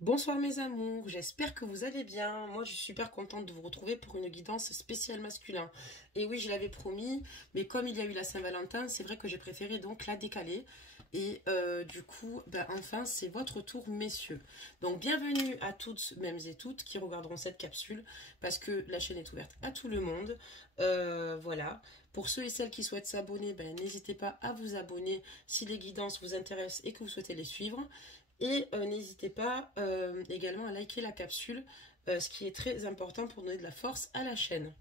Bonsoir mes amours, j'espère que vous allez bien. Moi je suis super contente de vous retrouver pour une guidance spéciale masculin. Et oui, je l'avais promis, mais comme il y a eu la Saint-Valentin, c'est vrai que j'ai préféré donc la décaler. Et du coup, enfin c'est votre tour messieurs. Donc bienvenue à toutes, mêmes et toutes, qui regarderont cette capsule, parce que la chaîne est ouverte à tout le monde. Voilà. Pour ceux et celles qui souhaitent s'abonner, n'hésitez pas à vous abonner si les guidances vous intéressent et que vous souhaitez les suivre. Et n'hésitez pas également à liker la capsule, ce qui est très important pour donner de la force à la chaîne.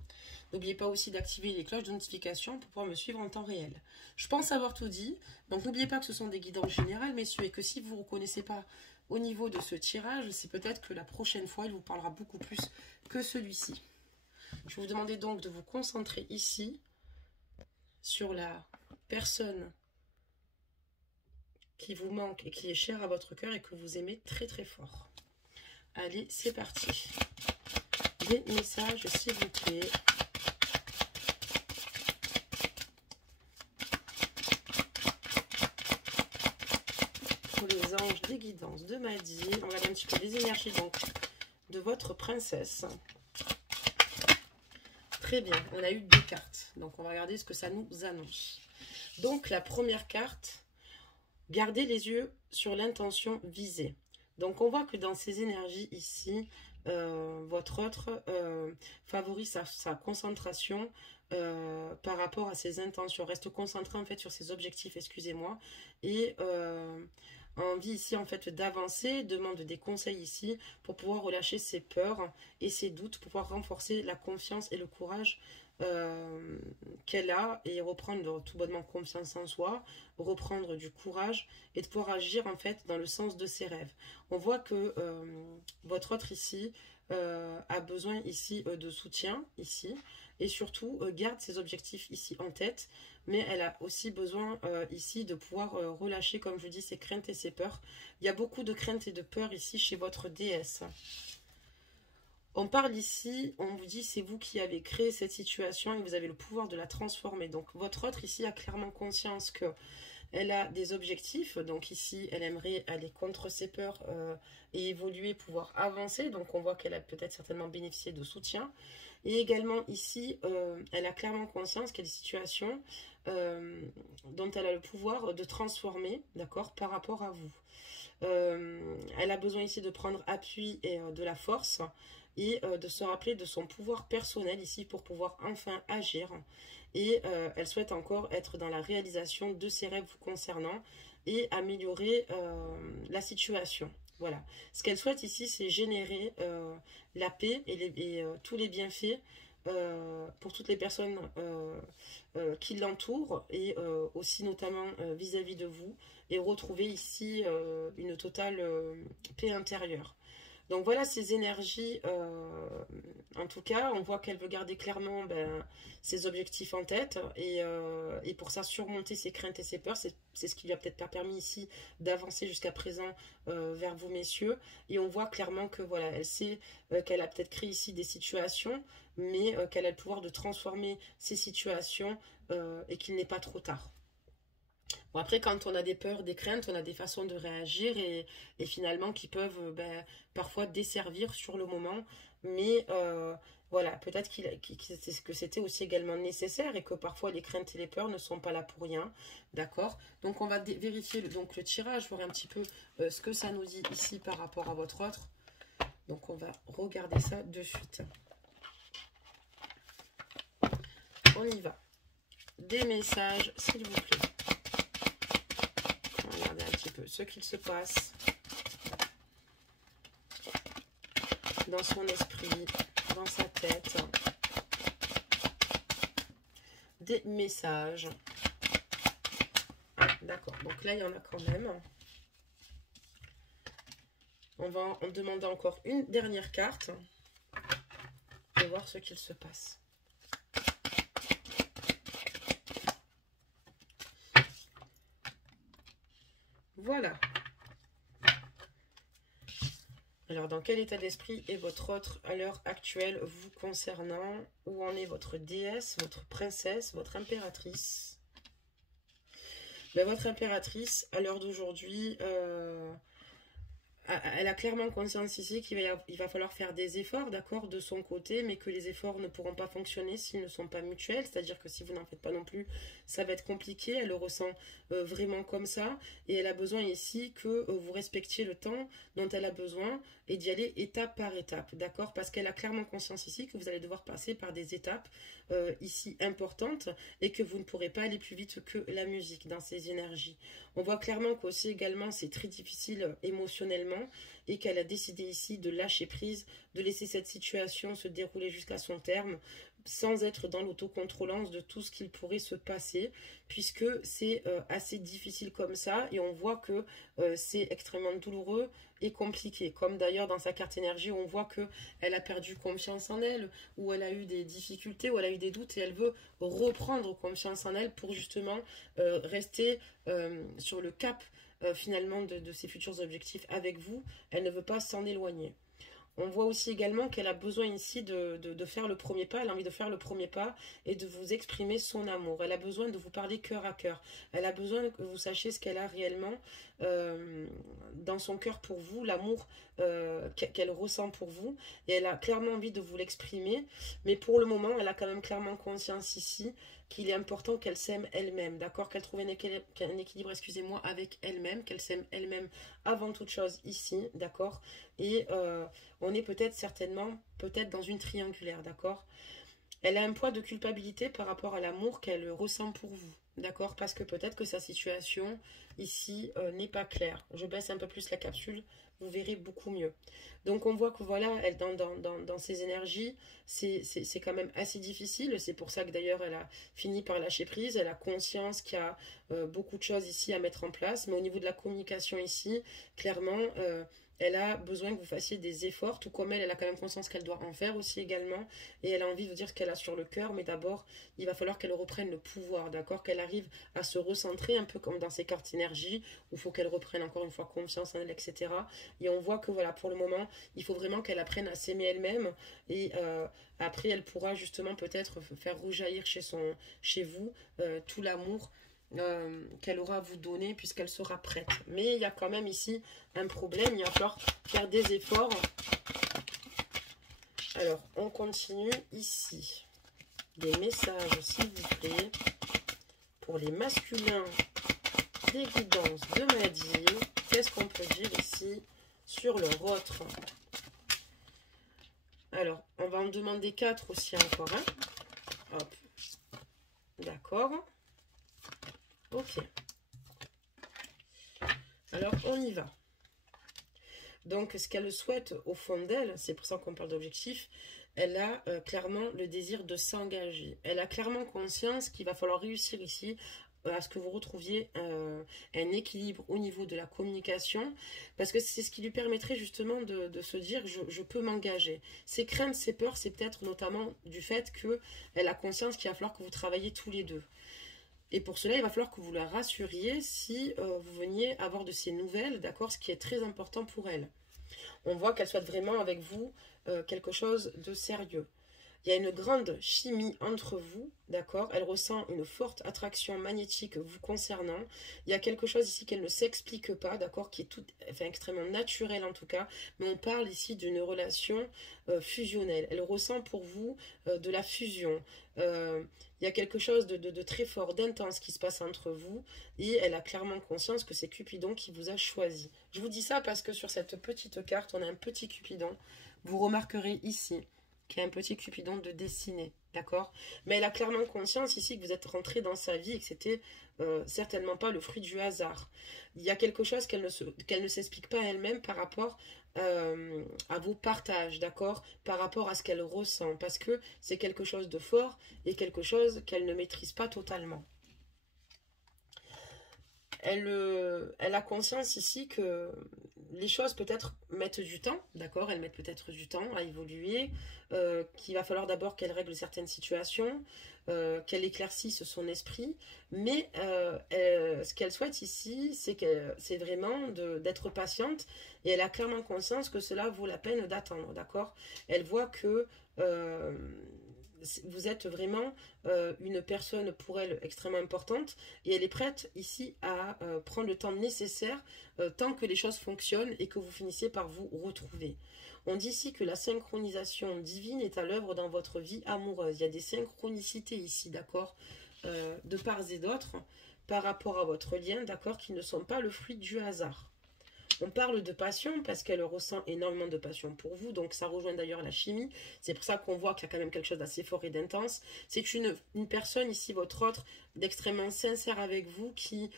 N'oubliez pas aussi d'activer les cloches de notification pour pouvoir me suivre en temps réel. Je pense avoir tout dit, donc n'oubliez pas que ce sont des guidances générales, messieurs, et que si vous ne reconnaissez pas au niveau de ce tirage, c'est peut-être que la prochaine fois, il vous parlera beaucoup plus que celui-ci. Je vais vous demander donc de vous concentrer ici sur la personne qui vous manque et qui est chère à votre cœur et que vous aimez très très fort. Allez, c'est parti. Des messages, s'il vous plaît. Pour les anges, des guidances de Maddy. On va regarder un petit peu les énergies donc de votre princesse. Très bien, on a eu 2 cartes. Donc on va regarder ce que ça nous annonce. Donc la première carte, gardez les yeux sur l'intention visée. Donc on voit que dans ces énergies ici, votre autre favorise sa concentration par rapport à ses intentions. Reste concentré en fait sur ses objectifs, excusez-moi. Et envie ici en fait d'avancer, demande des conseils ici pour pouvoir relâcher ses peurs et ses doutes, pour pouvoir renforcer la confiance et le courage qu'elle a et reprendre tout bonnement confiance en soi, reprendre du courage et de pouvoir agir en fait dans le sens de ses rêves. On voit que votre autre ici a besoin ici de soutien ici et surtout garde ses objectifs ici en tête, mais elle a aussi besoin ici de pouvoir relâcher, comme je vous dis, ses craintes et ses peurs. Il y a beaucoup de craintes et de peurs ici chez votre déesse. On parle ici, on vous dit c'est vous qui avez créé cette situation et vous avez le pouvoir de la transformer. Donc votre autre ici a clairement conscience que elle a des objectifs. Donc ici, elle aimerait aller contre ses peurs et évoluer, pouvoir avancer. Donc on voit qu'elle a peut-être certainement bénéficié de soutien. Et également ici, elle a clairement conscience qu'il y a des situations dont elle a le pouvoir de transformer, d'accord, par rapport à vous. Elle a besoin ici de prendre appui et de la force et de se rappeler de son pouvoir personnel ici pour pouvoir enfin agir. Et elle souhaite encore être dans la réalisation de ses rêves vous concernant et améliorer la situation. Voilà. Ce qu'elle souhaite ici, c'est générer la paix et tous les bienfaits pour toutes les personnes qui l'entourent et aussi notamment vis-à-vis de vous et retrouver ici une totale paix intérieure. Donc voilà ces énergies, en tout cas, on voit qu'elle veut garder clairement ses objectifs en tête et pour ça surmonter ses craintes et ses peurs, c'est ce qui lui a peut-être pas permis ici d'avancer jusqu'à présent vers vous messieurs. Et on voit clairement que voilà, elle sait qu'elle a peut-être créé ici des situations, mais qu'elle a le pouvoir de transformer ces situations et qu'il n'est pas trop tard. Bon, après, quand on a des peurs, des craintes, on a des façons de réagir et finalement qui peuvent parfois desservir sur le moment. Mais voilà, peut-être que c'était aussi également nécessaire et que parfois les craintes et les peurs ne sont pas là pour rien. D'accord? Donc on va vérifier donc le tirage, voir un petit peu ce que ça nous dit ici par rapport à votre autre. Donc on va regarder ça de suite. On y va. Des messages, s'il vous plaît. Regardez un petit peu ce qu'il se passe dans son esprit, dans sa tête. Des messages. D'accord, donc là il y en a quand même. On va en demander encore une dernière carte et voir ce qu'il se passe. Voilà. Alors, dans quel état d'esprit est votre autre à l'heure actuelle vous concernant? Où en est votre déesse, votre princesse, votre impératrice? Votre impératrice, à l'heure d'aujourd'hui, elle a clairement conscience ici il va falloir faire des efforts, d'accord, de son côté, mais que les efforts ne pourront pas fonctionner s'ils ne sont pas mutuels, c'est-à-dire que si vous n'en faites pas non plus, ça va être compliqué, elle le ressent vraiment comme ça, et elle a besoin ici que vous respectiez le temps dont elle a besoin, et d'y aller étape par étape, d'accord, parce qu'elle a clairement conscience ici que vous allez devoir passer par des étapes ici importantes, et que vous ne pourrez pas aller plus vite que la musique dans ces énergies. On voit clairement qu'aussi également c'est très difficile émotionnellement et qu'elle a décidé ici de lâcher prise, de laisser cette situation se dérouler jusqu'à son terme sans être dans l'autocontrôlance de tout ce qu'il pourrait se passer, puisque c'est assez difficile comme ça et on voit que c'est extrêmement douloureux et compliqué, comme d'ailleurs dans sa carte énergie on voit que elle a perdu confiance en elle, où elle a eu des difficultés, où elle a eu des doutes et elle veut reprendre confiance en elle pour justement rester sur le cap finalement de ses futurs objectifs avec vous. Elle ne veut pas s'en éloigner. On voit aussi également qu'elle a besoin ici de faire le premier pas, elle a envie de faire le premier pas et de vous exprimer son amour. Elle a besoin de vous parler cœur à cœur. Elle a besoin que vous sachiez ce qu'elle a réellement dans son cœur pour vous, l'amour qu'elle ressent pour vous. Et elle a clairement envie de vous l'exprimer. Mais pour le moment, elle a quand même clairement conscience ici qu'il est important qu'elle s'aime elle-même, d'accord, qu'elle trouve un équilibre, excusez-moi, avec elle-même, qu'elle s'aime elle-même avant toute chose ici, d'accord, et on est certainement dans une triangulaire, d'accord. Elle a un poids de culpabilité par rapport à l'amour qu'elle ressent pour vous, d'accord, parce que peut-être que sa situation ici n'est pas claire. Je baisse un peu plus la capsule, vous verrez beaucoup mieux. Donc on voit que voilà, elle, dans ses énergies, c'est quand même assez difficile. C'est pour ça que d'ailleurs elle a fini par lâcher prise. Elle a conscience qu'il y a beaucoup de choses ici à mettre en place. Mais au niveau de la communication ici, clairement, elle a besoin que vous fassiez des efforts, tout comme elle a quand même conscience qu'elle doit en faire aussi également. Et elle a envie de vous dire ce qu'elle a sur le cœur, mais d'abord, il va falloir qu'elle reprenne le pouvoir, d'accord, qu'elle arrive à se recentrer, un peu comme dans ses cartes énergie, où il faut qu'elle reprenne encore une fois confiance en elle, etc. Et on voit que voilà, pour le moment, il faut vraiment qu'elle apprenne à s'aimer elle-même. Et après, elle pourra justement peut-être faire rejaillir chez vous tout l'amour qu'elle aura à vous donner puisqu'elle sera prête. Mais il y a quand même ici un problème, il va falloir faire des efforts. Alors, on continue ici. Des messages, s'il vous plaît, pour les masculins, des guidances de maladie. Qu'est-ce qu'on peut dire ici sur leur autre? Alors, on va en demander 4 aussi encore. Hein. Hop. D'accord. Ok. Alors, on y va. Donc, ce qu'elle souhaite au fond d'elle, c'est pour ça qu'on parle d'objectif, elle a clairement le désir de s'engager. Elle a clairement conscience qu'il va falloir réussir ici à ce que vous retrouviez un équilibre au niveau de la communication, parce que c'est ce qui lui permettrait justement de se dire je peux m'engager. Ses craintes, ses peurs, c'est peut-être notamment du fait qu'elle a conscience qu'il va falloir que vous travaillez tous les deux. Et pour cela, il va falloir que vous la rassuriez si vous veniez avoir de ces nouvelles, d'accord, ce qui est très important pour elle. On voit qu'elle souhaite vraiment avec vous quelque chose de sérieux. Il y a une grande chimie entre vous, d'accord. Elle ressent une forte attraction magnétique vous concernant. Il y a quelque chose ici qu'elle ne s'explique pas, d'accord, qui est extrêmement naturel en tout cas. Mais on parle ici d'une relation fusionnelle. Elle ressent pour vous de la fusion. Il y a quelque chose de très fort, d'intense qui se passe entre vous. Et elle a clairement conscience que c'est Cupidon qui vous a choisi. Je vous dis ça parce que sur cette petite carte, on a un petit Cupidon. Vous remarquerez ici qui est un petit Cupidon de dessiné, d'accord? Mais elle a clairement conscience ici que vous êtes rentré dans sa vie et que c'était certainement pas le fruit du hasard. Il y a quelque chose qu'elle ne s'explique pas elle-même par rapport à vos partages, d'accord? Par rapport à ce qu'elle ressent, parce que c'est quelque chose de fort et quelque chose qu'elle ne maîtrise pas totalement. Elle a conscience ici que les choses peut-être mettent du temps, d'accord, elles mettent peut-être du temps à évoluer, qu'il va falloir d'abord qu'elle règle certaines situations, qu'elle éclaircisse son esprit, mais ce qu'elle souhaite ici, c'est vraiment d'être patiente, et elle a clairement conscience que cela vaut la peine d'attendre, d'accord. Elle voit que vous êtes vraiment une personne pour elle extrêmement importante et elle est prête ici à prendre le temps nécessaire tant que les choses fonctionnent et que vous finissiez par vous retrouver. On dit ici que la synchronisation divine est à l'œuvre dans votre vie amoureuse. Il y a des synchronicités ici, d'accord, de part et d'autre par rapport à votre lien, d'accord, qui ne sont pas le fruit du hasard. On parle de passion parce qu'elle ressent énormément de passion pour vous, donc ça rejoint d'ailleurs la chimie. C'est pour ça qu'on voit qu'il y a quand même quelque chose d'assez fort et d'intense. C'est une personne ici, votre autre, d'extrêmement sincère avec vous, qui,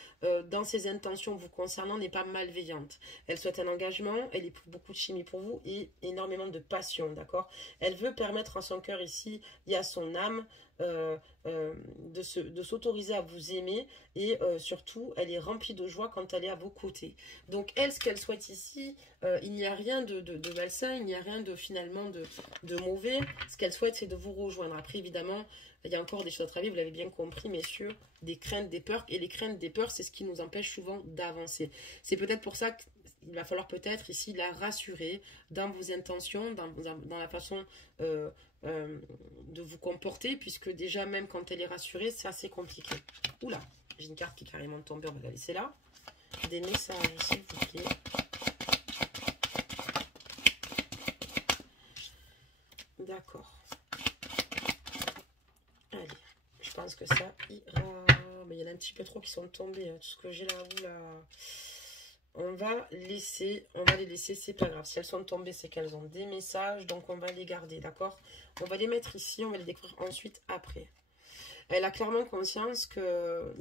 dans ses intentions vous concernant, n'est pas malveillante. Elle souhaite un engagement, elle éprouve beaucoup de chimie pour vous et énormément de passion, d'accord. Elle veut permettre à son cœur ici et à son âme de s'autoriser à vous aimer et surtout elle est remplie de joie quand elle est à vos côtés. Donc elle, ce qu'elle souhaite ici, il n'y a rien de malsain, il n'y a rien de finalement de mauvais. Ce qu'elle souhaite, c'est de vous rejoindre. Après évidemment, il y a encore des choses à travailler, vous l'avez bien compris messieurs, des craintes, des peurs, et les craintes, des peurs, c'est ce qui nous empêche souvent d'avancer. C'est peut-être pour ça qu'il va falloir peut-être ici la rassurer dans vos intentions, dans la façon de vous comporter, puisque déjà même quand elle est rassurée, c'est assez compliqué. Oula, j'ai une carte qui est carrément tombée, on va la laisser là. Des messages, s'il vous plaît. D'accord. Allez, je pense que ça ira. Mais il y en a un petit peu trop qui sont tombés. Tout ce que j'ai là, là. On va les laisser, c'est pas grave. Si elles sont tombées, c'est qu'elles ont des messages, donc on va les garder, d'accord? On va les mettre ici, on va les découvrir ensuite après. Elle a clairement conscience qu'il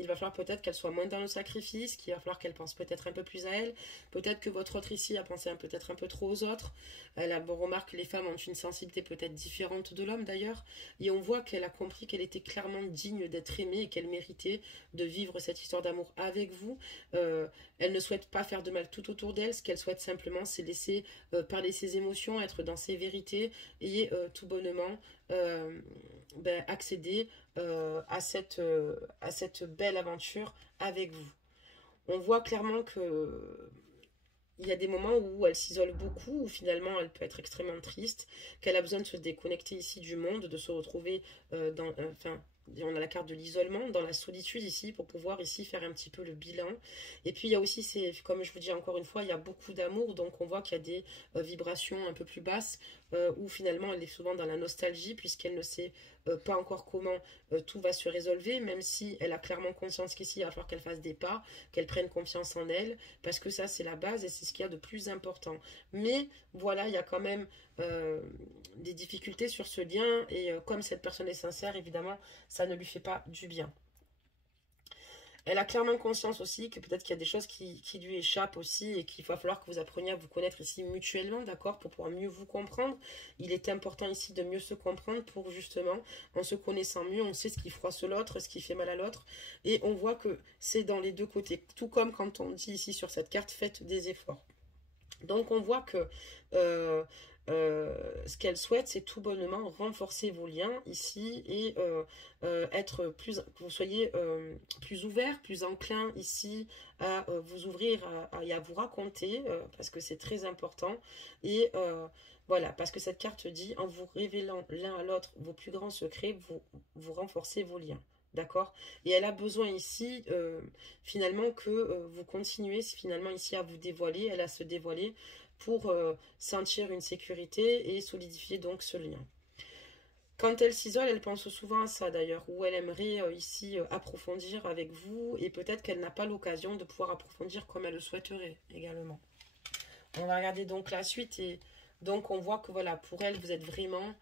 va falloir peut-être qu'elle soit moins dans le sacrifice, qu'il va falloir qu'elle pense peut-être un peu plus à elle. Peut-être que votre autre ici a pensé peut-être un peu trop aux autres. On remarque que les femmes ont une sensibilité peut-être différente de l'homme d'ailleurs. Et on voit qu'elle a compris qu'elle était clairement digne d'être aimée et qu'elle méritait de vivre cette histoire d'amour avec vous. Elle ne souhaite pas faire de mal tout autour d'elle. Ce qu'elle souhaite simplement, c'est laisser parler ses émotions, être dans ses vérités et tout bonnement accéder à cette belle aventure avec vous. On voit clairement que il y a des moments où elle s'isole beaucoup, où finalement elle peut être extrêmement triste, qu'elle a besoin de se déconnecter ici du monde, de se retrouver on a la carte de l'isolement, dans la solitude ici, pour pouvoir ici faire un petit peu le bilan. Et puis il y a aussi, comme je vous dis encore une fois, il y a beaucoup d'amour, donc on voit qu'il y a des vibrations un peu plus basses, où finalement elle est souvent dans la nostalgie, puisqu'elle ne sait pas encore comment tout va se résolver, même si elle a clairement conscience qu'ici il va falloir qu'elle fasse des pas, qu'elle prenne confiance en elle, parce que ça c'est la base et c'est ce qu'il y a de plus important. Mais voilà, il y a quand même des difficultés sur ce lien, et comme cette personne est sincère, évidemment, ça ne lui fait pas du bien. Elle a clairement conscience aussi que peut-être qu'il y a des choses qui lui échappent aussi et qu'il va falloir que vous appreniez à vous connaître ici mutuellement, d'accord, pour pouvoir mieux vous comprendre. Il est important ici de mieux se comprendre pour justement, en se connaissant mieux, on sait ce qui froisse l'autre, ce qui fait mal à l'autre, et on voit que c'est dans les deux côtés. Tout comme quand on dit ici sur cette carte, faites des efforts. Donc on voit que ce qu'elle souhaite, c'est tout bonnement renforcer vos liens ici et être plus, que vous soyez plus ouvert, plus enclin ici à vous ouvrir et à vous raconter, parce que c'est très important. Et voilà, parce que cette carte dit, en vous révélant l'un à l'autre vos plus grands secrets, vous renforcez vos liens. D'accord? Et elle a besoin ici, finalement, que vous continuez finalement ici à vous dévoiler, elle a se dévoiler pour sentir une sécurité et solidifier donc ce lien. Quand elle s'isole, elle pense souvent à ça d'ailleurs, où elle aimerait ici approfondir avec vous, et peut-être qu'elle n'a pas l'occasion de pouvoir approfondir comme elle le souhaiterait également. On va regarder donc la suite, et donc on voit que voilà, pour elle, vous êtes vraiment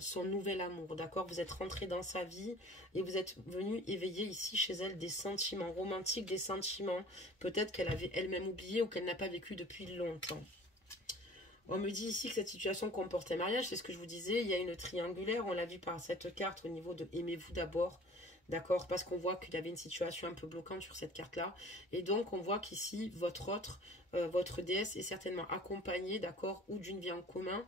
son nouvel amour, d'accord? Vous êtes rentré dans sa vie et vous êtes venu éveiller ici chez elle des sentiments romantiques, des sentiments peut-être qu'elle avait elle-même oublié ou qu'elle n'a pas vécu depuis longtemps. On me dit ici que cette situation comporte un mariage, c'est ce que je vous disais, il y a une triangulaire, on l'a vu par cette carte au niveau de aimez-vous d'abord, d'accord, parce qu'on voit qu'il y avait une situation un peu bloquante sur cette carte-là, et donc on voit qu'ici, votre déesse est certainement accompagnée, d'accord, ou d'une vie en commun,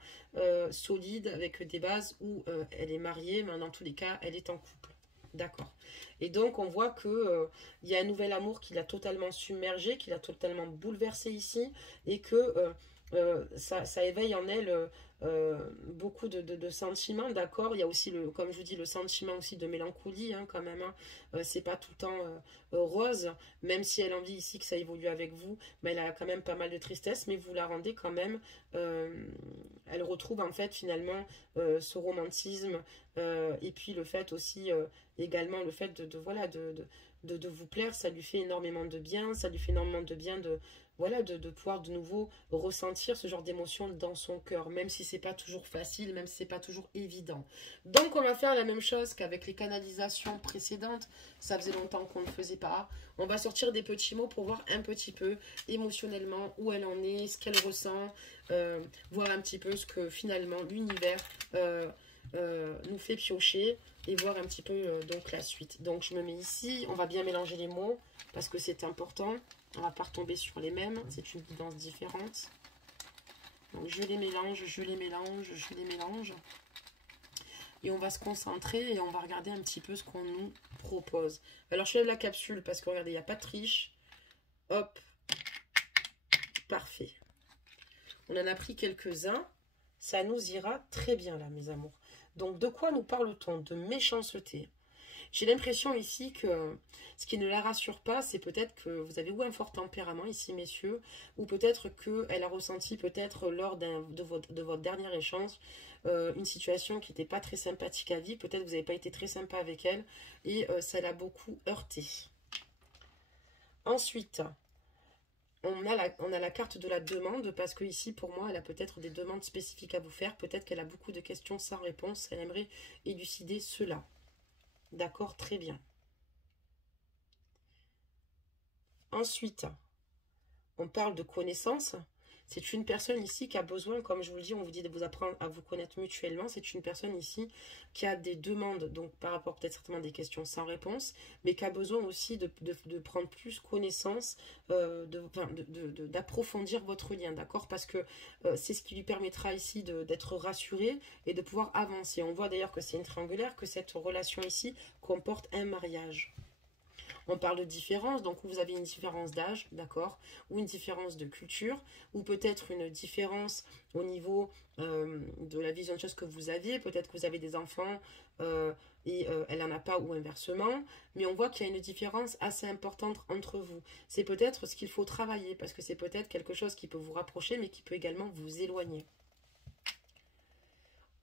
solide, avec des bases, où elle est mariée, mais dans tous les cas, elle est en couple. D'accord. Et donc, on voit que y a un nouvel amour qui l'a totalement submergé, qui l'a totalement bouleversé ici, et que ça éveille en elle beaucoup de sentiments, d'accord. Il y a aussi, comme je vous dis, le sentiment aussi de mélancolie, hein, quand même. Hein. C'est pas tout le temps rose, même si elle envie ici que ça évolue avec vous, mais elle a quand même pas mal de tristesse, mais vous la rendez quand même. Elle retrouve en fait finalement ce romantisme et puis le fait aussi également le fait voilà de vous plaire, ça lui fait énormément de bien, ça lui fait énormément de bien voilà, de pouvoir de nouveau ressentir ce genre d'émotion dans son cœur, même si c'est pas toujours facile, même si c'est pas toujours évident. Donc on va faire la même chose qu'avec les canalisations précédentes, ça faisait longtemps qu'on ne le faisait pas. On va sortir des petits mots pour voir un petit peu émotionnellement où elle en est, ce qu'elle ressent, voir un petit peu ce que finalement l'univers nous fait piocher et voir un petit peu donc la suite. Donc je me mets ici, on va bien mélanger les mots parce que c'est important. On va pas retomber sur les mêmes, c'est une guidance différente. Donc je les mélange, je les mélange, je les mélange. Et on va se concentrer et on va regarder un petit peu ce qu'on nous propose. Alors je lève la capsule parce que regardez, il n'y a pas de triche. Hop, parfait. On en a pris quelques-uns. Ça nous ira très bien là, mes amours. Donc de quoi nous parle-t-on? De méchanceté. J'ai l'impression ici que ce qui ne la rassure pas, c'est peut-être que vous avez ou un fort tempérament ici, messieurs, ou peut-être qu'elle a ressenti peut-être lors de votre dernier échange une situation qui n'était pas très sympathique à vivre. Peut-être que vous n'avez pas été très sympa avec elle et ça l'a beaucoup heurté. Ensuite, on a la carte de la demande parce que ici, pour moi, elle a peut-être des demandes spécifiques à vous faire. Peut-être qu'elle a beaucoup de questions sans réponse. Elle aimerait élucider cela. D'accord, très bien. Ensuite, on parle de connaissance. C'est une personne ici qui a besoin, comme je vous le dis, on vous dit de vous apprendre à vous connaître mutuellement. C'est une personne ici qui a des demandes, donc par rapport peut-être certainement des questions sans réponse, mais qui a besoin aussi de prendre plus connaissance, d'approfondir votre lien, d'accord? Parce que c'est ce qui lui permettra ici d'être rassuré et de pouvoir avancer. On voit d'ailleurs que c'est une triangulaire, que cette relation ici comporte un mariage. On parle de différence, donc vous avez une différence d'âge, d'accord, ou une différence de culture, ou peut-être une différence au niveau de la vision de choses que vous aviez. Peut-être que vous avez des enfants et elle n'en a pas, ou inversement. Mais on voit qu'il y a une différence assez importante entre vous. C'est peut-être ce qu'il faut travailler, parce que c'est peut-être quelque chose qui peut vous rapprocher, mais qui peut également vous éloigner.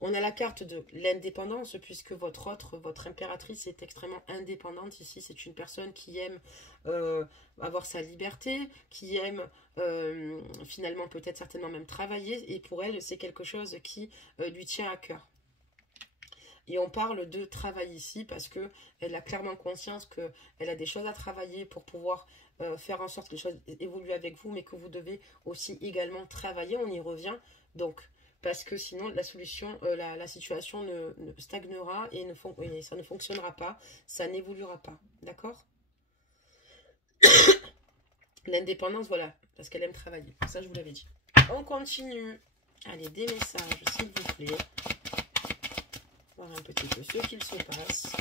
On a la carte de l'indépendance, puisque votre impératrice est extrêmement indépendante. Ici, c'est une personne qui aime avoir sa liberté, qui aime finalement peut-être certainement même travailler. Et pour elle, c'est quelque chose qui lui tient à cœur. Et on parle de travail ici parce qu'elle a clairement conscience qu'elle a des choses à travailler pour pouvoir faire en sorte que les choses évoluent avec vous, mais que vous devez aussi également travailler. On y revient. Donc, parce que sinon la solution, la situation ne stagnera et ça ne fonctionnera pas, ça n'évoluera pas, d'accord? L'indépendance, voilà, parce qu'elle aime travailler, ça je vous l'avais dit. On continue. Allez, des messages, s'il vous plaît. Voir un petit peu ce qu'il se passe.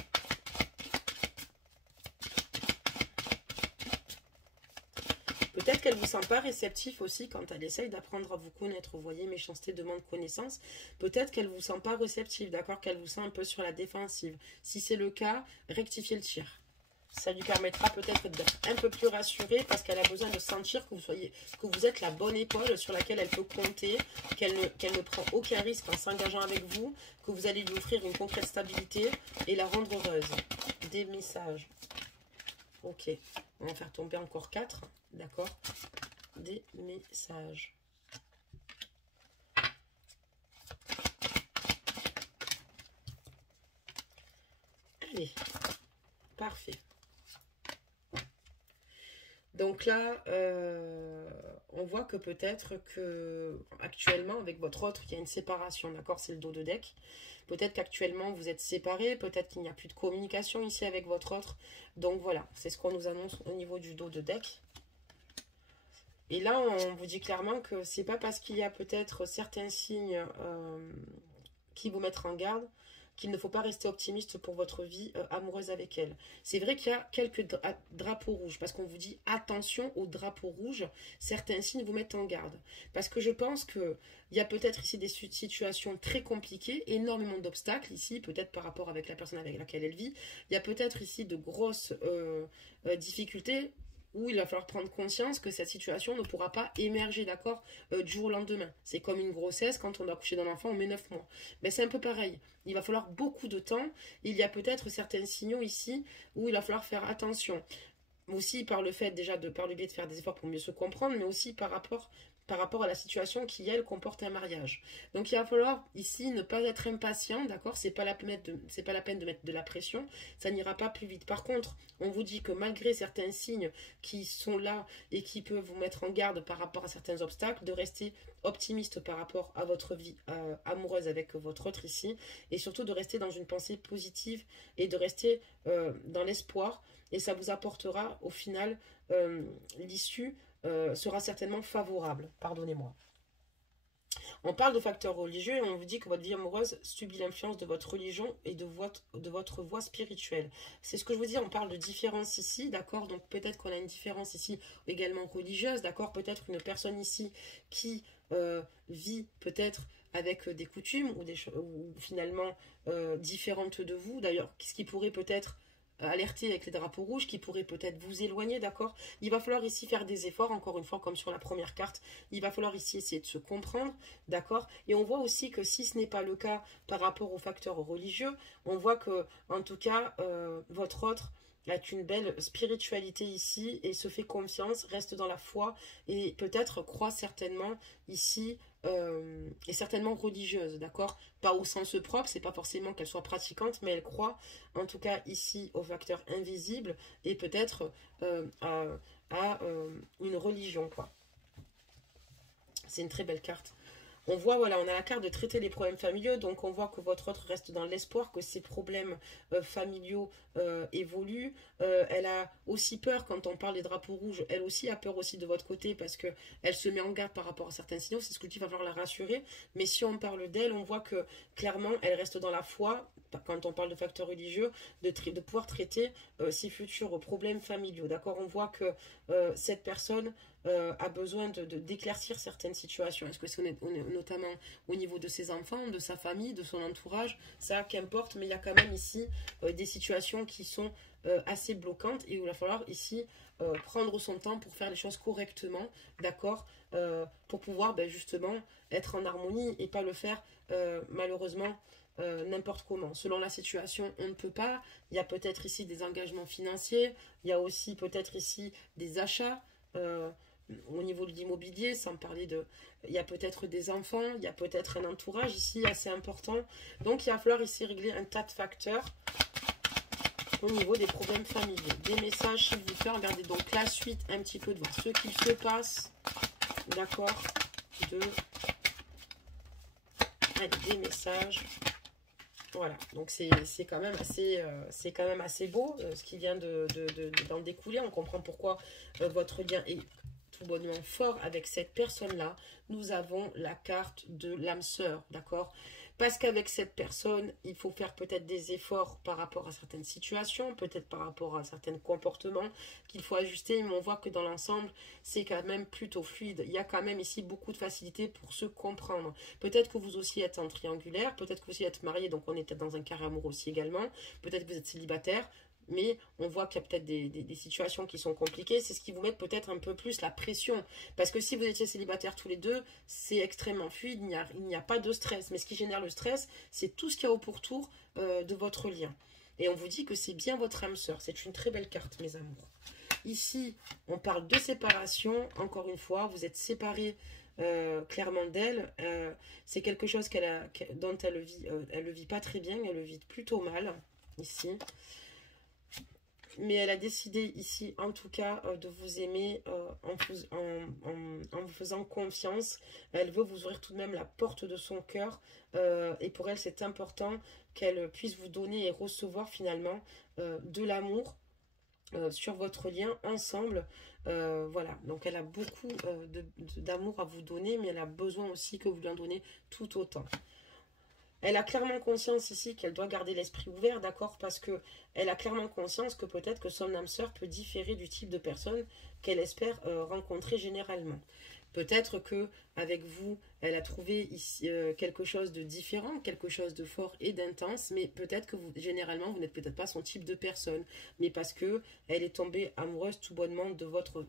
Peut-être qu'elle ne vous sent pas réceptif aussi quand elle essaye d'apprendre à vous connaître. Vous voyez, méchanceté demande connaissance. Peut-être qu'elle ne vous sent pas réceptive, d'accord? Qu'elle vous sent un peu sur la défensive. Si c'est le cas, rectifiez le tir. Ça lui permettra peut-être d'être un peu plus rassurée parce qu'elle a besoin de sentir que vous êtes la bonne épaule sur laquelle elle peut compter, qu'elle ne prend aucun risque en s'engageant avec vous, que vous allez lui offrir une concrète stabilité et la rendre heureuse. Des messages. Ok, on va en faire tomber encore 4, d'accord? Des messages. Allez, parfait. Donc là, on voit que peut-être que actuellement avec votre autre, il y a une séparation, d'accord? C'est le dos de deck. Peut-être qu'actuellement vous êtes séparés, peut-être qu'il n'y a plus de communication ici avec votre autre. Donc voilà, c'est ce qu'on nous annonce au niveau du dos de deck. Et là, on vous dit clairement que c'est pas parce qu'il y a peut-être certains signes qui vous mettent en garde qu'il ne faut pas rester optimiste pour votre vie amoureuse avec elle. C'est vrai qu'il y a quelques drapeaux rouges, parce qu'on vous dit attention aux drapeaux rouges, certains signes vous mettent en garde. Parce que je pense qu'il y a peut-être ici des situations très compliquées, énormément d'obstacles ici, peut-être par rapport avec la personne avec laquelle elle vit. Il y a peut-être ici de grosses difficultés, où il va falloir prendre conscience que cette situation ne pourra pas émerger, d'accord, du jour au lendemain. C'est comme une grossesse, quand on a accouché d'un enfant, on met 9 mois. Mais c'est un peu pareil. Il va falloir beaucoup de temps. Il y a peut-être certains signaux ici où il va falloir faire attention. Aussi par le fait déjà par le biais de faire des efforts pour mieux se comprendre, mais aussi par rapport à la situation qui, elle, comporte un mariage. Donc il va falloir ici ne pas être impatient, d'accord? C'est pas la peine de mettre de la pression, ça n'ira pas plus vite. Par contre, on vous dit que malgré certains signes qui sont là et qui peuvent vous mettre en garde par rapport à certains obstacles, de rester optimiste par rapport à votre vie amoureuse avec votre autre ici, et surtout de rester dans une pensée positive et de rester dans l'espoir, et ça vous apportera au final l'issue sera certainement favorable. Pardonnez-moi. On parle de facteurs religieux et on vous dit que votre vie amoureuse subit l'influence de votre religion et de votre voie spirituelle. C'est ce que je vous dis, on parle de différence ici, d'accord? Donc peut-être qu'on a une différence ici également religieuse, d'accord? Peut-être une personne ici qui vit peut-être avec des coutumes ou finalement différentes de vous. D'ailleurs, ce qui pourrait peut-être alerter avec les drapeaux rouges qui pourraient peut-être vous éloigner, d'accord? Il va falloir ici faire des efforts, encore une fois, comme sur la première carte. Il va falloir ici essayer de se comprendre, d'accord? Et on voit aussi que si ce n'est pas le cas par rapport aux facteurs religieux, on voit que, en tout cas, votre autre a une belle spiritualité ici et se fait confiance, reste dans la foi et peut-être croit certainement ici est certainement religieuse, d'accord? Pas au sens propre, c'est pas forcément qu'elle soit pratiquante, mais elle croit, en tout cas ici, au facteur invisible et peut-être à une religion, quoi. C'est une très belle carte. On voit, voilà, on a la carte de traiter les problèmes familiaux, donc on voit que votre autre reste dans l'espoir que ces problèmes familiaux évoluent. Elle a aussi peur, quand on parle des drapeaux rouges, elle aussi a peur aussi de votre côté, parce que elle se met en garde par rapport à certains signaux, c'est ce que je dis, il va falloir la rassurer. Mais si on parle d'elle, on voit que clairement, elle reste dans la foi, quand on parle de facteurs religieux, de pouvoir traiter ses futurs problèmes familiaux, d'accord? On voit que cette personne a besoin d'éclaircir certaines situations. Est-ce que c'est notamment au niveau de ses enfants, de sa famille, de son entourage? Ça, qu'importe, mais il y a quand même ici des situations qui sont assez bloquantes et où il va falloir ici prendre son temps pour faire les choses correctement, d'accord? Pour pouvoir justement être en harmonie et pas le faire malheureusement n'importe comment. Selon la situation, on ne peut pas. Il y a peut-être ici des engagements financiers, il y a aussi peut-être ici des achats au niveau de l'immobilier, sans parler de... Il y a peut-être des enfants, il y a peut-être un entourage ici assez important. Donc il va falloir ici régler un tas de facteurs au niveau des problèmes familiaux. Des messages, s'il vous plaît, regardez donc la suite un petit peu de voir ce qu'il se passe. D'accord? Des messages. Voilà, donc c'est quand même assez beau ce qui vient d'en découler. On comprend pourquoi votre lien est tout bonnement fort avec cette personne-là. Nous avons la carte de l'âme sœur, d'accord? Parce qu'avec cette personne, il faut faire peut-être des efforts par rapport à certaines situations, peut-être par rapport à certains comportements qu'il faut ajuster, mais on voit que dans l'ensemble, c'est quand même plutôt fluide. Il y a quand même ici beaucoup de facilité pour se comprendre. Peut-être que vous aussi êtes en triangulaire, peut-être que vous aussi êtes marié, donc on est peut-être dans un carré amoureux aussi également, peut-être que vous êtes célibataire, mais on voit qu'il y a peut-être des situations qui sont compliquées. C'est ce qui vous met peut-être un peu plus la pression. Parce que si vous étiez célibataires tous les deux, c'est extrêmement fluide, il n'y a pas de stress. Mais ce qui génère le stress, c'est tout ce qu'il y a au pourtour de votre lien. Et on vous dit que c'est bien votre âme sœur. C'est une très belle carte, mes amours. Ici, on parle de séparation. Encore une fois, vous êtes séparés clairement d'elle. C'est quelque chose dont elle le vit pas très bien. Elle le vit plutôt mal, ici. Mais elle a décidé ici, en tout cas, de vous aimer en vous faisant confiance. Elle veut vous ouvrir tout de même la porte de son cœur. Et pour elle, c'est important qu'elle puisse vous donner et recevoir finalement de l'amour sur votre lien ensemble. Voilà, donc elle a beaucoup d'amour à vous donner, mais elle a besoin aussi que vous lui en donnez tout autant. Elle a clairement conscience ici qu'elle doit garder l'esprit ouvert, d'accord, parce que elle a clairement conscience que peut-être que son âme sœur peut différer du type de personne qu'elle espère rencontrer généralement. Peut-être que avec vous, elle a trouvé ici quelque chose de différent, quelque chose de fort et d'intense, mais peut-être que vous, généralement, vous n'êtes peut-être pas son type de personne, mais parce que elle est tombée amoureuse tout bonnement de votre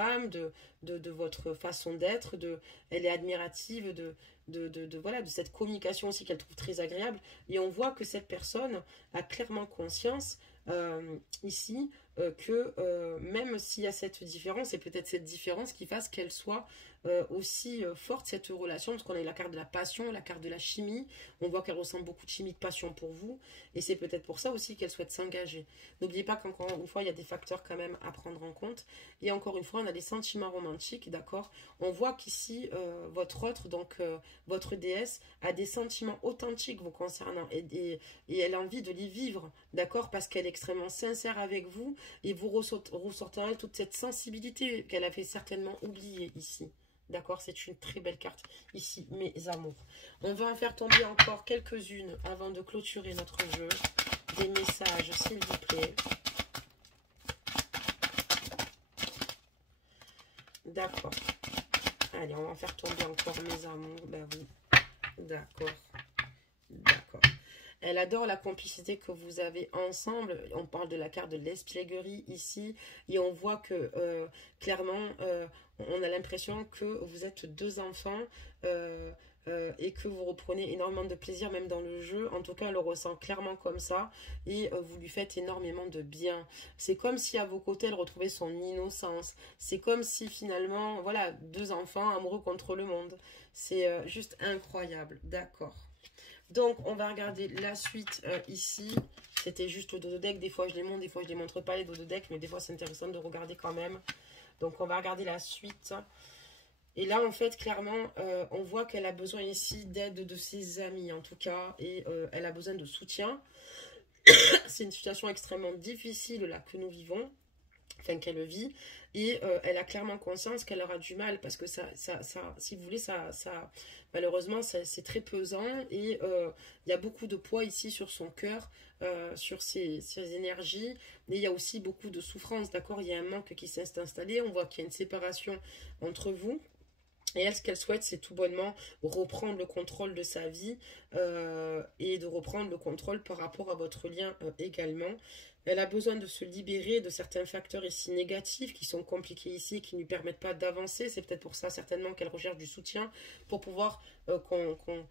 âme, de votre façon d'être, elle est admirative voilà, de cette communication aussi qu'elle trouve très agréable. Et on voit que cette personne a clairement conscience ici que même s'il y a cette différence, c'est peut-être cette différence qui fasse qu'elle soit aussi forte, cette relation, parce qu'on a la carte de la passion, la carte de la chimie, on voit qu'elle ressent beaucoup de chimie, de passion pour vous, et c'est peut-être pour ça aussi qu'elle souhaite s'engager. N'oubliez pas qu'encore une fois, il y a des facteurs quand même à prendre en compte, et encore une fois, on a des sentiments romantiques, d'accord. On voit qu'ici, votre autre, donc votre déesse, a des sentiments authentiques vous concernant, et elle a envie de les vivre, d'accord, parce qu'elle est extrêmement sincère avec vous, et vous ressortirez toute cette sensibilité qu'elle avait certainement oubliée ici. D'accord, c'est une très belle carte ici, mes amours. On va en faire tomber encore quelques-unes avant de clôturer notre jeu. Des messages, s'il vous plaît. D'accord. Allez, on va en faire tomber encore, mes amours. Ben oui. D'accord. D'accord. Elle adore la complicité que vous avez ensemble. On parle de la carte de l'espièglerie ici. Et on voit que clairement, on a l'impression que vous êtes deux enfants et que vous reprenez énormément de plaisir même dans le jeu. En tout cas, elle le ressent clairement comme ça. Et vous lui faites énormément de bien. C'est comme si à vos côtés, elle retrouvait son innocence. C'est comme si finalement, voilà, deux enfants amoureux contre le monde. C'est juste incroyable. D'accord. Donc, on va regarder la suite ici. C'était juste le dodo deck. Des fois, je les montre, des fois, je les montre pas, les dodo decks. Mais des fois, c'est intéressant de regarder quand même. Donc, on va regarder la suite. Et là, en fait, clairement, on voit qu'elle a besoin ici d'aide de ses amis, en tout cas. Et elle a besoin de soutien. C'est une situation extrêmement difficile, là, que nous vivons. Enfin, qu'elle vit. Et elle a clairement conscience qu'elle aura du mal. Parce que ça si vous voulez, malheureusement, c'est très pesant. Et il y a beaucoup de poids ici sur son cœur, sur ses énergies. Mais il y a aussi beaucoup de souffrance, d'accord. Il y a un manque qui s'est installé. On voit qu'il y a une séparation entre vous. Et elle, ce qu'elle souhaite, c'est tout bonnement reprendre le contrôle de sa vie et de reprendre le contrôle par rapport à votre lien également. Elle a besoin de se libérer de certains facteurs ici négatifs qui sont compliqués ici, qui ne lui permettent pas d'avancer. C'est peut-être pour ça certainement qu'elle recherche du soutien pour pouvoir qu'on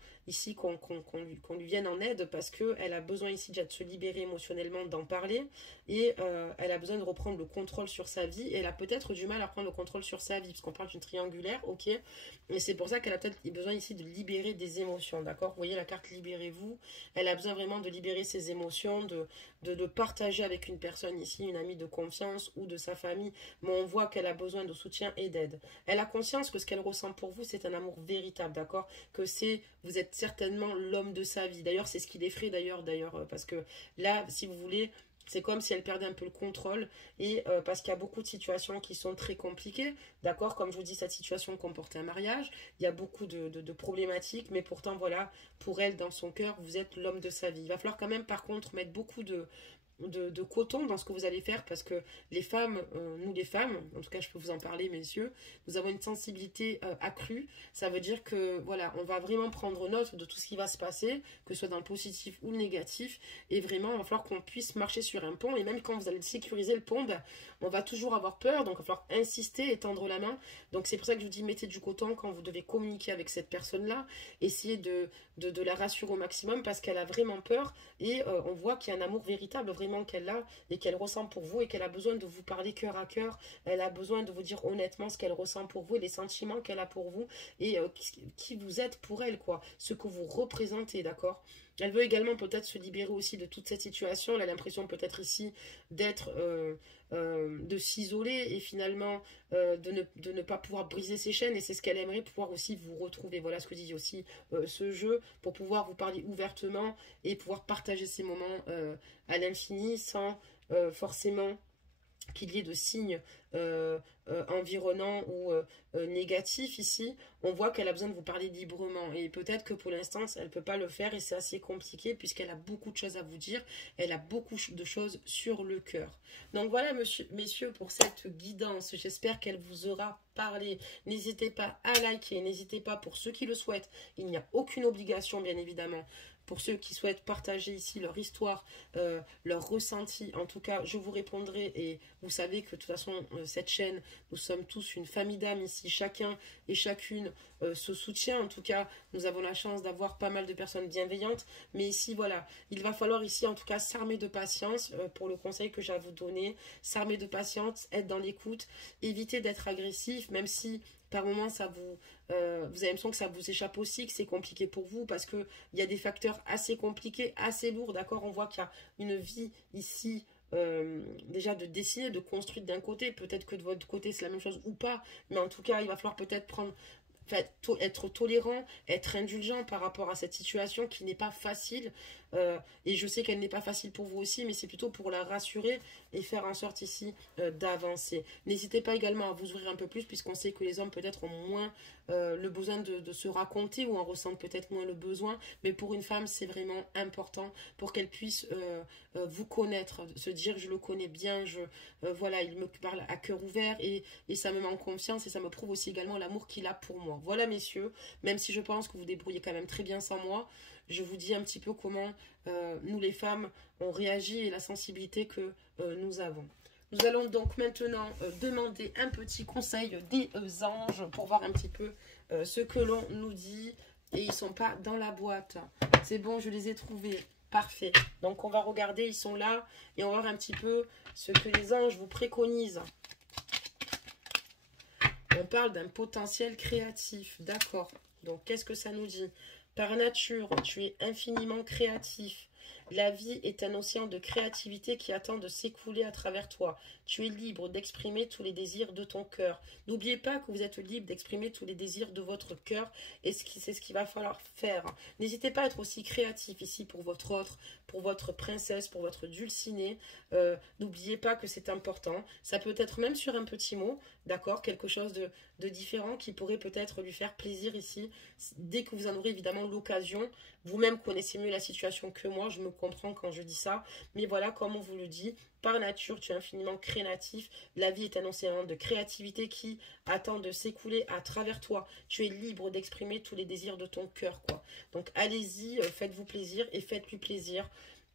lui vienne en aide, parce qu'elle a besoin ici déjà de se libérer émotionnellement, d'en parler, et elle a besoin de reprendre le contrôle sur sa vie, et elle a peut-être du mal à prendre le contrôle sur sa vie, parce qu'on parle d'une triangulaire, ok, et c'est pour ça qu'elle a peut-être besoin ici de libérer des émotions, d'accord. Vous voyez la carte libérez-vous, elle a besoin vraiment de libérer ses émotions, de partager avec une personne ici, une amie de confiance ou de sa famille, mais on voit qu'elle a besoin de soutien et d'aide. Elle a conscience que ce qu'elle ressent pour vous, c'est un amour véritable, d'accord, que vous êtes certainement l'homme de sa vie. D'ailleurs, c'est ce qui l'effraie d'ailleurs, parce que là, si vous voulez, c'est comme si elle perdait un peu le contrôle, et parce qu'il y a beaucoup de situations qui sont très compliquées, d'accord, comme je vous dis, cette situation comporte un mariage, il y a beaucoup de problématiques, mais pourtant, voilà, pour elle, dans son cœur, vous êtes l'homme de sa vie. Il va falloir quand même, par contre, mettre beaucoup de coton dans ce que vous allez faire, parce que les femmes, nous les femmes, en tout cas je peux vous en parler messieurs, nous avons une sensibilité accrue. Ça veut dire que voilà, on va vraiment prendre note de tout ce qui va se passer, que ce soit dans le positif ou le négatif, et vraiment il va falloir qu'on puisse marcher sur un pont, et même quand vous allez sécuriser le pont, ben, on va toujours avoir peur, donc il va falloir insister et tendre la main. Donc c'est pour ça que je vous dis, mettez du coton quand vous devez communiquer avec cette personne là, essayez de la rassurer au maximum, parce qu'elle a vraiment peur, et on voit qu'il y a un amour véritable vraiment qu'elle a et qu'elle ressent pour vous, et qu'elle a besoin de vous parler cœur à cœur. Elle a besoin de vous dire honnêtement ce qu'elle ressent pour vous et les sentiments qu'elle a pour vous, et qui vous êtes pour elle, quoi, ce que vous représentez, d'accord. Elle veut également peut-être se libérer aussi de toute cette situation. Elle a l'impression peut-être ici d'être de s'isoler, et finalement de ne pas pouvoir briser ses chaînes, et c'est ce qu'elle aimerait pouvoir aussi vous retrouver. Voilà ce que dit aussi ce jeu, pour pouvoir vous parler ouvertement et pouvoir partager ces moments à l'infini, sans forcément qu'il y ait de signes environnants ou négatifs ici, on voit qu'elle a besoin de vous parler librement. Et peut-être que pour l'instant, elle ne peut pas le faire et c'est assez compliqué puisqu'elle a beaucoup de choses à vous dire. Elle a beaucoup de choses sur le cœur. Donc voilà, messieurs, pour cette guidance. J'espère qu'elle vous aura parlé. N'hésitez pas à liker. N'hésitez pas, pour ceux qui le souhaitent. Il n'y a aucune obligation, bien évidemment. Pour ceux qui souhaitent partager ici leur histoire, leur ressenti, en tout cas, je vous répondrai. Et vous savez que de toute façon, cette chaîne, nous sommes tous une famille d'âmes ici. Chacun et chacune se soutient. En tout cas, nous avons la chance d'avoir pas mal de personnes bienveillantes. Mais ici, voilà, il va falloir ici, en tout cas, s'armer de patience pour le conseil que j'ai à vous donner. S'armer de patience, être dans l'écoute, éviter d'être agressif, même si par moments ça vous avez l'impression que ça vous échappe aussi, que c'est compliqué pour vous parce que il y a des facteurs assez compliqués, assez lourds, d'accord. On voit qu'il y a une vie ici déjà de dessiner, de construire d'un côté, peut-être que de votre côté c'est la même chose ou pas, mais en tout cas il va falloir peut-être prendre, enfin, être tolérant, être indulgent par rapport à cette situation qui n'est pas facile. Et je sais qu'elle n'est pas facile pour vous aussi, mais c'est plutôt pour la rassurer et faire en sorte ici d'avancer. N'hésitez pas également à vous ouvrir un peu plus, puisqu'on sait que les hommes peut-être ont moins le besoin de se raconter ou en ressentent peut-être moins le besoin. Mais pour une femme, c'est vraiment important pour qu'elle puisse vous connaître, se dire je le connais bien, voilà, il me parle à cœur ouvert et ça me met en confiance et ça me prouve aussi également l'amour qu'il a pour moi. Voilà, messieurs, même si je pense que vous débrouillez quand même très bien sans moi, je vous dis un petit peu comment nous les femmes on réagit et la sensibilité que nous avons. Nous allons donc maintenant demander un petit conseil des anges pour voir un petit peu ce que l'on nous dit. Et ils ne sont pas dans la boîte. C'est bon, je les ai trouvés. Parfait. Donc on va regarder, ils sont là et on va voir un petit peu ce que les anges vous préconisent. On parle d'un potentiel créatif. D'accord. Donc qu'est-ce que ça nous dit ? Par nature, tu es infiniment créatif. La vie est un océan de créativité qui attend de s'écouler à travers toi. Tu es libre d'exprimer tous les désirs de ton cœur. N'oubliez pas que vous êtes libre d'exprimer tous les désirs de votre cœur et c'est ce qu'il va falloir faire. N'hésitez pas à être aussi créatif ici pour votre autre, pour votre princesse, pour votre dulcinée. N'oubliez pas que c'est important. Ça peut être même sur un petit mot, d'accord, quelque chose de différent qui pourrait peut-être lui faire plaisir ici. Dès que vous en aurez évidemment l'occasion, vous-même connaissez mieux la situation que moi, je me comprends quand je dis ça. Mais voilà, comme on vous le dit, par nature, tu es infiniment créatif. La vie est un océan de créativité qui attend de s'écouler à travers toi. Tu es libre d'exprimer tous les désirs de ton cœur, quoi. Donc allez-y, faites-vous plaisir et faites-lui plaisir.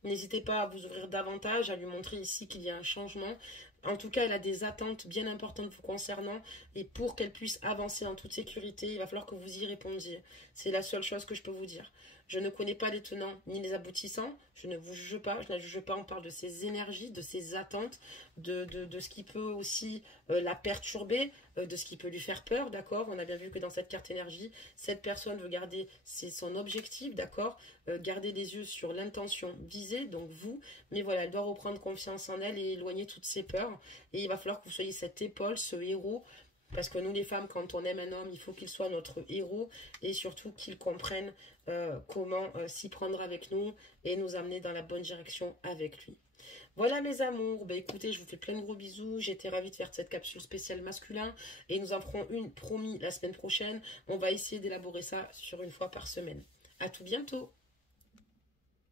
N'hésitez pas à vous ouvrir davantage, à lui montrer ici qu'il y a un changement. En tout cas, elle a des attentes bien importantes vous concernant et pour qu'elle puisse avancer en toute sécurité, il va falloir que vous y répondiez. C'est la seule chose que je peux vous dire. Je ne connais pas les tenants ni les aboutissants, je ne vous juge pas, je ne la juge pas, on parle de ses énergies, de ses attentes, de ce qui peut aussi la perturber, de ce qui peut lui faire peur, d'accord. On a bien vu que dans cette carte énergie, cette personne veut garder, c'est son objectif, d'accord, garder les yeux sur l'intention visée, donc vous, mais voilà, elle doit reprendre confiance en elle et éloigner toutes ses peurs, et il va falloir que vous soyez cette épaule, ce héros. Parce que nous les femmes, quand on aime un homme, il faut qu'il soit notre héros et surtout qu'il comprenne comment s'y prendre avec nous et nous amener dans la bonne direction avec lui. Voilà mes amours, bah, écoutez, je vous fais plein de gros bisous, j'étais ravie de faire cette capsule spéciale masculin et nous en ferons une promis la semaine prochaine. On va essayer d'élaborer ça sur une fois par semaine. À tout bientôt.